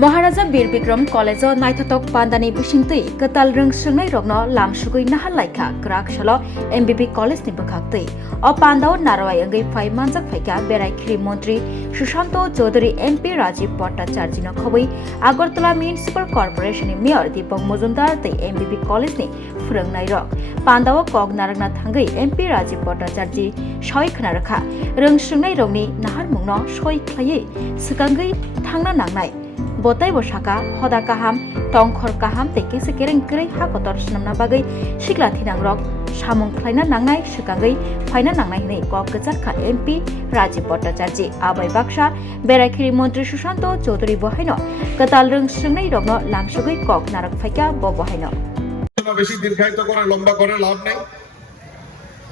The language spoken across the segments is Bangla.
महाराजा बीर विक्रम कॉलेज नाइथाटक पान्दानी बिसिंगतै कताल रोंसोंनाय रगनो लामसुगै नाहा लाइखा ग्राकशलो एमबीबी कॉलेज नि बखाक्तै अ पान्दाव नारवाय अंगै फाइ मानजाक फाइका बेरायखिरि मंत्री सुशांत चौधरी एमपी राजीव भट्टाचार्य न खबै आगरतला म्युनिसिपल कर्पोरेशन नि मेयर दीपक मजुमदार तै एमबीबी कॉलेज नि फोरोंनाय रग पान्दाव कग नारगना थांगै एमपी राजीव भट्टाचार्य सय खना रखा रोंसोंनाय रगनि नाहार मुंनो सय ख्लायै सिगांगै थांना नांनाय बताय बसाका हदा काहाम टंखर काहाम ते केसे केरें केरै हा कतर सनामना बागै सिगला थिनां रक सामुं ख्लायना नांनाय सिगांगै फायना नांनाय हनै कक गजाखा एमपी राजीव भट्टाचार्य आबाय बाक्सा बेरायखिरि मंत्री सुशांत चौधरी बहायनो कताल रोंसोंनाय रगनो लामसुगै कक नारक फाइका बहायनो বেশি দীর্ঘায়িত করে লম্বা করে লাভ নেই।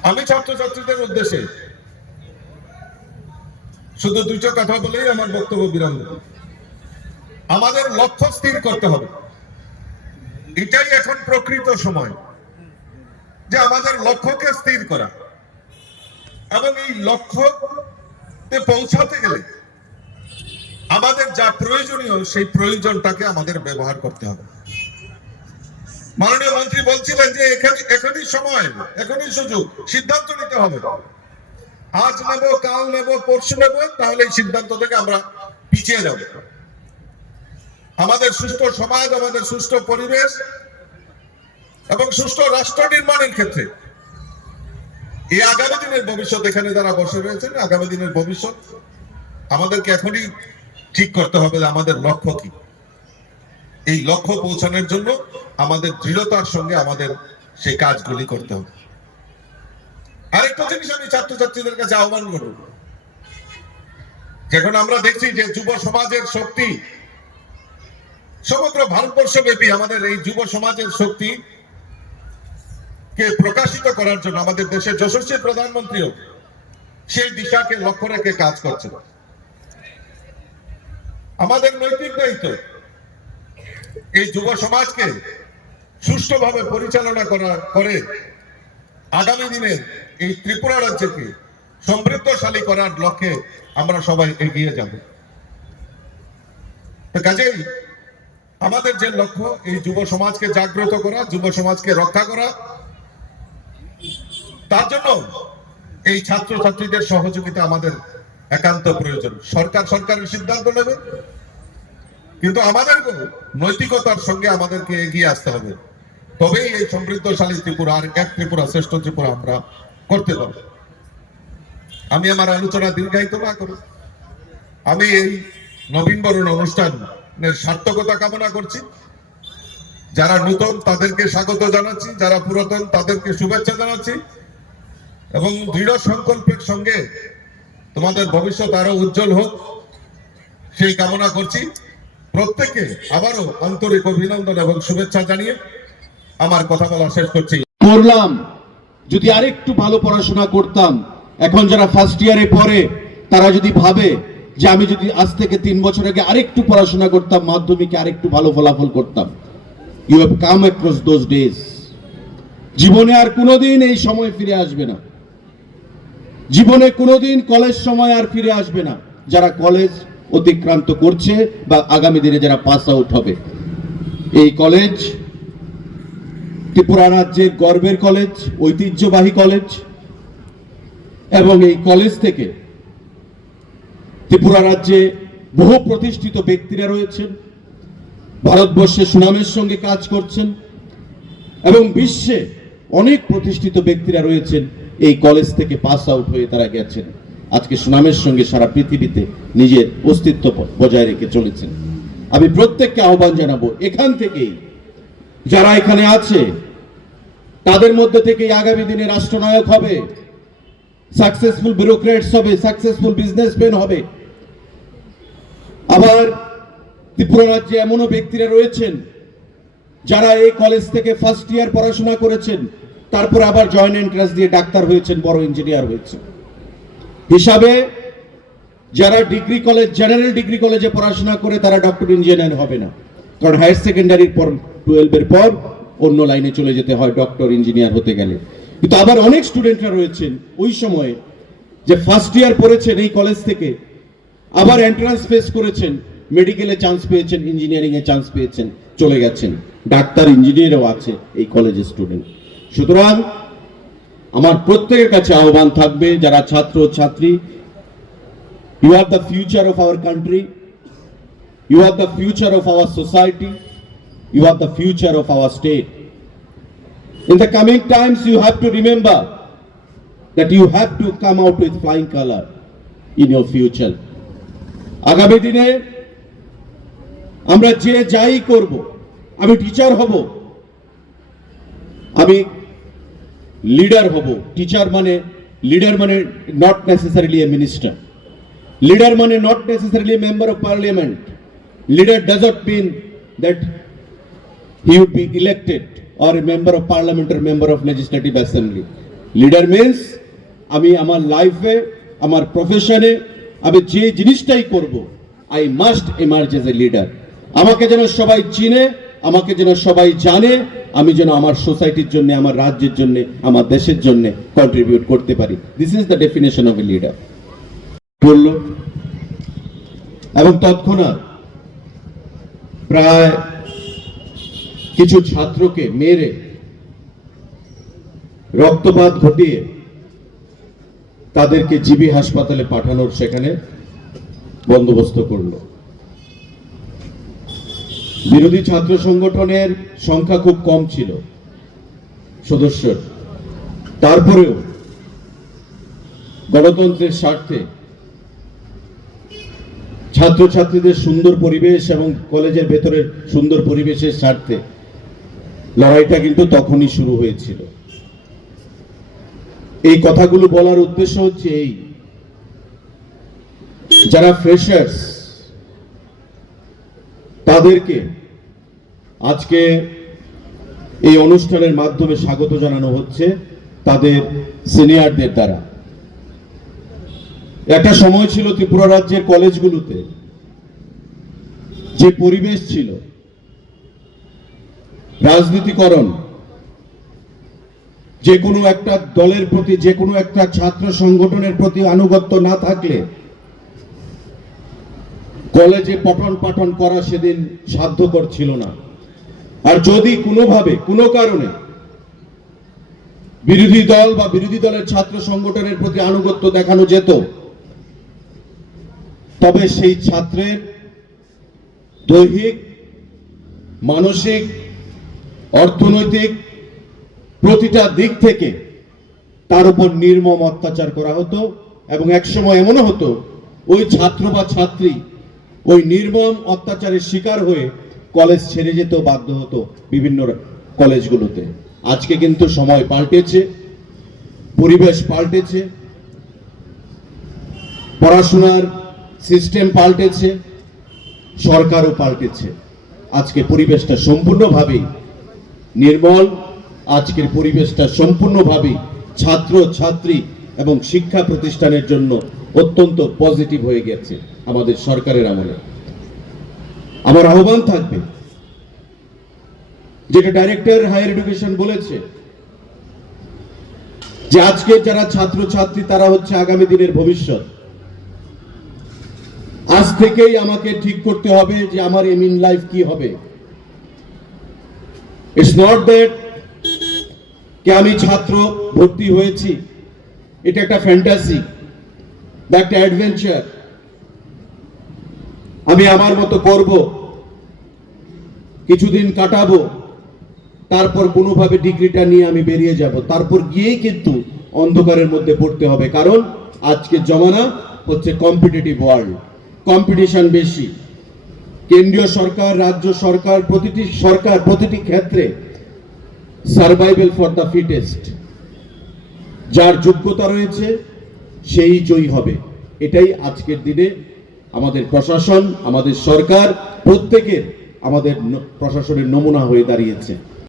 আমি ছাত্রছাত্রীদের উদ্দেশ্যে শুধু দুটো কথা বলেই আমার বক্তব্য বিরাম দেব। আমাদের লক্ষ্য স্থির করতে হবে, এটাই এখন প্রকৃত সময় যে আমাদের লক্ষ্যকে স্থির করা এবং এই লক্ষ্যতে পৌঁছাতে গেলে আমাদের যা প্রয়োজনীয় সেই প্রয়োজনটাকে আমাদের ব্যবহার করতে হবে। মাননীয় মন্ত্রী বলছিলেন যে এখনই সময়, এখনই সুযোগ, সিদ্ধান্ত নিতে হবে। আজ নেব, কাল নেব, পরশু নেব, তাহলে এই সিদ্ধান্ত থেকে আমরা পিছিয়ে যাব। আমাদের সুস্থ সমাজ, আমাদের সুস্থ পরিবেশ এবং সুস্থ রাষ্ট্র নির্মাণের ক্ষেত্রে এই আগামী দিনের ভবিষ্যৎ, এখানে যারা বসে রয়েছেন, আগামী দিনের ভবিষ্যৎ আমাদেরকে এখনই ঠিক করতে হবে যে আমাদের লক্ষ্য কি। এই লক্ষ্য পৌঁছানোর জন্য আমাদের দৃঢ়তার সঙ্গে আমাদের সেই কাজগুলি করতে হবে। আরেকটা জিনিস আমি ছাত্রছাত্রীদের কাছে আহ্বান করব, যখন আমরা দেখছি যে যুব সমাজের শক্তি সমগ্র ভারতবর্ষব্যাপী, আমাদের এই যুব সমাজের শক্তি কে প্রকাশিত করার জন্য আমাদের দেশের যশস্বী প্রধানমন্ত্রীও সেই দিশাকে লক্ষ্য রেখে কাজ করছেন। আমাদের নৈতিক দায়িত্ব এই যুব সমাজকে সুষ্ঠুভাবে পরিচালনা করে আগামী দিনে এই ত্রিপুরা রাজ্যকে সমৃদ্ধশালী করার লক্ষ্যে আমরা সবাই এগিয়ে যাব। কাজেই আমাদের যে লক্ষ্য, এই যুব সমাজকে জাগ্রত করা, যুব সমাজকে রক্ষা করা, তার জন্য এই ছাত্রছাত্রীদের সহযোগিতা আমাদের একান্ত প্রয়োজন। সরকারের সিদ্ধান্ত নেবে, কিন্তু আমাদেরকে নৈতিকতার সঙ্গে আমাদেরকে এগিয়ে আসতে হবে, তবেই এই সমৃদ্ধশালী ত্রিপুরা, আর এক ত্রিপুরা, শ্রেষ্ঠ ত্রিপুরা আমরা করতে পারব। আমি আমার আলোচনা দীর্ঘায়িত না করব, আমি এই নবীন বরণ অনুষ্ঠানের সার্থকতা কামনা করছি। যারা নতুন তাদেরকে স্বাগত জানাচ্ছি, যারা পুরাতন তাদেরকে শুভেচ্ছা জানাচ্ছি এবং দৃঢ় সংকল্পের সঙ্গে তোমাদের ভবিষ্যৎ আরো উজ্জ্বল হোক সেই কামনা করছি। প্রত্যেককে আবারও আন্তরিক অভিনন্দন এবং শুভেচ্ছা জানিয়ে আমার কথা বলা শেষ করছি। করলাম যদি আরেকটু ভালো পড়াশোনা করতাম, এখন যারা ফার্স্ট ইয়ারে পড়ে তারা যদি ভাবে যে আমি যদি আজ থেকে 3 বছর আগে আরেকটু পড়াশোনা করতাম, মাধ্যমিকে আরেকটু ভালো ফলাফল করতাম, you have come across those days. জীবনে আর কোনোদিন এই সময় ফিরে আসবে না, জীবনে কোনোদিন কলেজ সময় আর ফিরে আসবে না। যারা কলেজ অতিক্রান্ত করছে বা আগামী দিনে যারা পাস আউট হবে, এই কলেজ ত্রিপুরা রাজ্যের গর্বের কলেজ, ঐতিহ্যবাহী কলেজ, এবং এই কলেজ থেকে ত্রিপুরা রাজ্যে বহু প্রতিষ্ঠিত ব্যক্তিরা রয়েছেন, ভারতবর্ষের সুনামের সঙ্গে কাজ করছেন এবং বিশ্বে অনেক প্রতিষ্ঠিত ব্যক্তিরা রয়েছেন এই কলেজ থেকে পাস আউট হয়ে তারা গেছেন, আজকে সুনামের সঙ্গে সারা পৃথিবীতে নিজের অস্তিত্ব বজায় রেখে চলেছেন। আমি প্রত্যেককে আহ্বান জানাবো, এখান থেকেই যারা এখানে আছে তাদের মধ্যে থেকেই আগামী দিনে রাষ্ট্রনায়ক হবে, সাকসেসফুল ব্যুরোক্রেটস হবে, সাকসেসফুল বিজনেসম্যান হবে। আবার ত্রিপুরা রাজ্যে এমনও ব্যক্তিরা রয়েছেন যারা এই কলেজ থেকে ফার্স্ট ইয়ার পড়াশোনা করেছেন, তারপর আবার জয়েন্ট এন্ট্রান্স দিয়ে ডাক্তার হয়েছেন, বড় ইঞ্জিনিয়ার হয়েছেন। হিসাবে যারা ডিগ্রি কলেজ, জেনারেল ডিগ্রি কলেজে পড়াশোনা করে তারা ডক্টর ইঞ্জিনিয়ার হবে না, কারণ হায়ার সেকেন্ডারির পর 12-এর পর অন্য লাইনে চলে যেতে হয় ডক্টর ইঞ্জিনিয়ার হতে গেলে। কিন্তু আবার অনেক স্টুডেন্টরা রয়েছেন ওই সময়ে যে ফার্স্ট ইয়ার পড়েছেন এই কলেজ থেকে, আবার এন্ট্রান্স ফেস করেছেন, মেডিকেলে চান্স পেয়েছেন, ইঞ্জিনিয়ারিংয়ে চান্স পেয়েছেন, চলে গেছেন। ডাক্তার, ইঞ্জিনিয়ারও আছে এই কলেজের স্টুডেন্ট। সুতরাং আমার প্রত্যেকের কাছে আহ্বান থাকবে, যারা ছাত্র ছাত্রী, you are the future of our country, you are the future of our society, you are the future of our state. In the coming times, you have to remember that you have to come out with flying color in your future. আগামী দিনে আমরা যে যাই করব, আমি টিচার হব, আমি লিডার হব। টিচার মানে, লিডার মানে not necessarily a minister, leader মানে not necessarily a member of parliament. Leader does not mean that he would be elected or a member of parliament or member of legislative assembly. Leader means আমি আমার লাইফে, আমার প্রফেশনে আমি যে জিনিসটাই করব, I must emerge as a leader. আমাকে যেন সবাই চিনে, আমাকে যেন সবাই জানে, আমি যেন আমার সোসাইটির জন্য, আমার রাজ্যের জন্য, আমার দেশের জন্য কন্ট্রিবিউট করতে পারি। This is the definition of a leader বলল। এবং তৎক্ষণাৎ প্রায় কিছু ছাত্রকে মেরে, রক্তপাত ঘটিয়ে তাদেরকে জিবি হাসপাতালে পাঠানোর সেখানে বন্দোবস্ত করল। বিরোধী ছাত্র সংগঠনের সংখ্যা খুব কম ছিল সদস্য, তারপরেও গণতন্ত্রের স্বার্থে, ছাত্রছাত্রীদের সুন্দর পরিবেশ এবং কলেজের ভেতরের সুন্দর পরিবেশের স্বার্থে লড়াইটা কিন্তু তখনই শুরু হয়েছিল। এই কথাগুলো বলার উদ্দেশ্য হচ্ছে এই, যারা ফ্রেশার্স তাদেরকে আজকে এই অনুষ্ঠানের মাধ্যমে স্বাগত জানানো হচ্ছে তাদের সিনিয়রদের দ্বারা। একটা সময় ছিল ত্রিপুরা রাজ্যের কলেজগুলোতে যে পরিবেশ ছিল, রাজনীতিকরণ, যে কোনো একটা দলের প্রতি, যে কোনো একটা ছাত্র সংগঠনের প্রতি আনুগত্য না থাকলে কলেজে পঠন পাঠন করা সেদিন সাধ্যকর ছিল না। আর যদি কোনোভাবে, কোনো কারণে বিরোধী দল বা বিরোধী দলের ছাত্র সংগঠনের প্রতি আনুগত্য দেখানো যেত, তবে সেই ছাত্রের দৈহিক, মানসিক, অর্থনৈতিক প্রতিটা দিক থেকে তার উপর নির্মম অত্যাচার করা হতো। এবং একসময় এমনও হতো ওই ছাত্র বা ছাত্রী ওই নির্মম অত্যাচারের শিকার হয়ে কলেজ ছেড়ে যেতেও বাধ্য হতো বিভিন্ন কলেজগুলোতে। আজকে কিন্তু সময় পাল্টেছে, পরিবেশ পাল্টেছে, পড়াশোনার সিস্টেম পাল্টেছে, সরকারও পাল্টেছে। আজকে পরিবেশটা সম্পূর্ণভাবেই নির্মল, আজকের পরিবেশটা সম্পূর্ণভাবেই ছাত্র ছাত্রী এবং শিক্ষা প্রতিষ্ঠানের জন্য অত্যন্ত পজিটিভ হয়ে গেছে আমাদের সরকারের আমলে। আমার আহ্বান থাকবে, যেটা ডাইরেক্টর হায়ার এডুকেশন বলেছে, যে আজকে যারা ছাত্র ছাত্রী তারা হচ্ছে আগামী দিনের ভবিষ্যৎ। আজ থেকেই আমাকে ঠিক করতে হবে যে আমার এম ইন লাইফ কি হবে। ইটস নট দ্যাট কে আমি ছাত্র ভর্তি হয়েছি, এটা একটা ফ্যান্টাসি বা একটা অ্যাডভেঞ্চার, আমি আমার মতো করব, কিছুদিন কাটাবো, তারপর কোনোভাবে ডিগ্রিটা নিয়ে আমি বেরিয়ে যাব, তারপর গিয়েই কিন্তু অন্ধকারের মধ্যে পড়তে হবে। কারণ আজকে জমানা হচ্ছে কম্পিটিটিভ ওয়ার্ল্ড, কম্পিটিশন বেশি। কেন্দ্রীয় সরকার, রাজ্য সরকার, প্রতিটি ক্ষেত্রে সার্ভাইভাল ফর দ্য ফিটেস্ট, যার যোগ্যতা রয়েছে সেই জয়ী হবে। এটাই আজকের দিনে আমাদের প্রশাসন, আমাদের সরকার, প্রত্যেকের আমাদের প্রশাসনের নমুনা হয়ে দাঁড়িয়েছে।